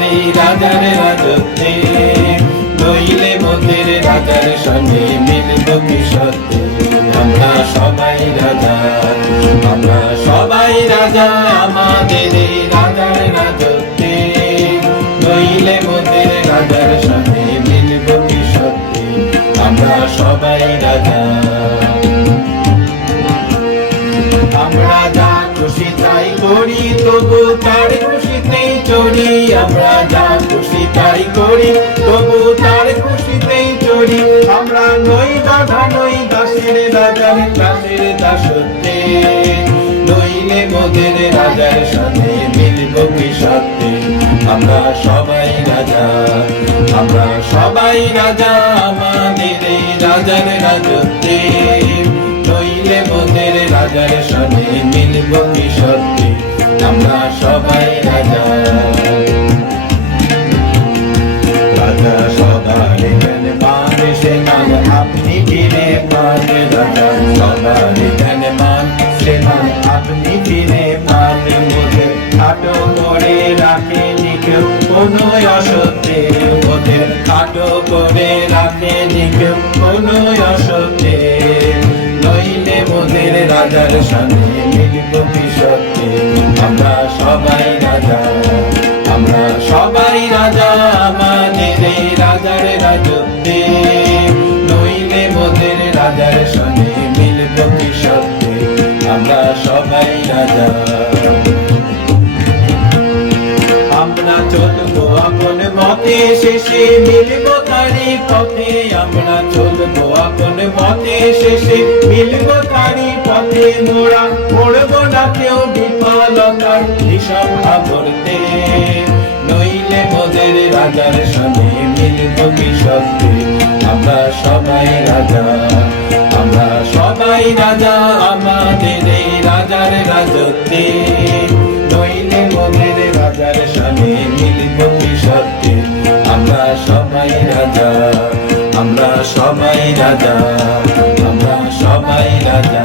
আমাদের এই রাজার রাজত্বে, নইলে মোদের রাজার সঙ্গে মিলব কি সত্যি। আমরা সবাই রাজা, আমরা সবাই রাজা আমাদের এই রাজার রাজত্বে, নইলে মোদের রাজার সঙ্গে মিলব কি সত্যি। আমরা সবাই রাজা। আমরা যা খুশি তাই করি, তবু তার খুশিতেই চড়ি। আমরা যা খুশি তাই করি, তবু তার খুশিতেই চড়ি। আমরা নই বাধা, নই দাসের রাজার দাসের দাসত্বে, নইলে মোদের রাজার সাথে মিলব কি সত্যি। আমরা সবাই রাজা, আমরা সবাই রাজা আমাদের এই রাজার রাজত্বে, নইলে মোদের রাজার সাথে মিলব কি সত্যি। আমরা সবাই রাজা। রাজা সবার জ্ঞান মান, সে মান আপনি ফিরে পান। রাজা সবার জ্ঞান মান, সে মান আপনি ফিরে পান। মোদের খাটো করে রাখেনি কেউ কোনো অসত্যে, মোদের খাটো করে রাখেনি কেউ কোনো অসত্যে, নইলে মোদের রাজার সঙ্গে মিলব কি সত্যি। আমরা সবাই রাজা, আমরা সবাই রাজা আমাদের এই রাজার রাজত্বে, নইলে মোদের রাজার সঙ্গে মিলব কি সত্যি। আমরা সবাই রাজা। আমরা চলবো আপন মতে, শেষে মিলব তারি পথে। আমরা চলবো আপন মতে, শেষে মিলব তারি পথে। মোরা পড়ব না কেউ বিফলতার হিসাব করতে, নইলে মোদের রাজার সঙ্গে মিলব কি সত্যি। আমরা সবাই রাজা, আমরা সবাই রাজা আমাদের এই রাজার রাজত্বে, নইলে মোদের রাজার সঙ্গে মিলব কি সত্যি। আমরা সবাই রাজা, আমরা সবাই রাজা, আমরা সবাই রাজা।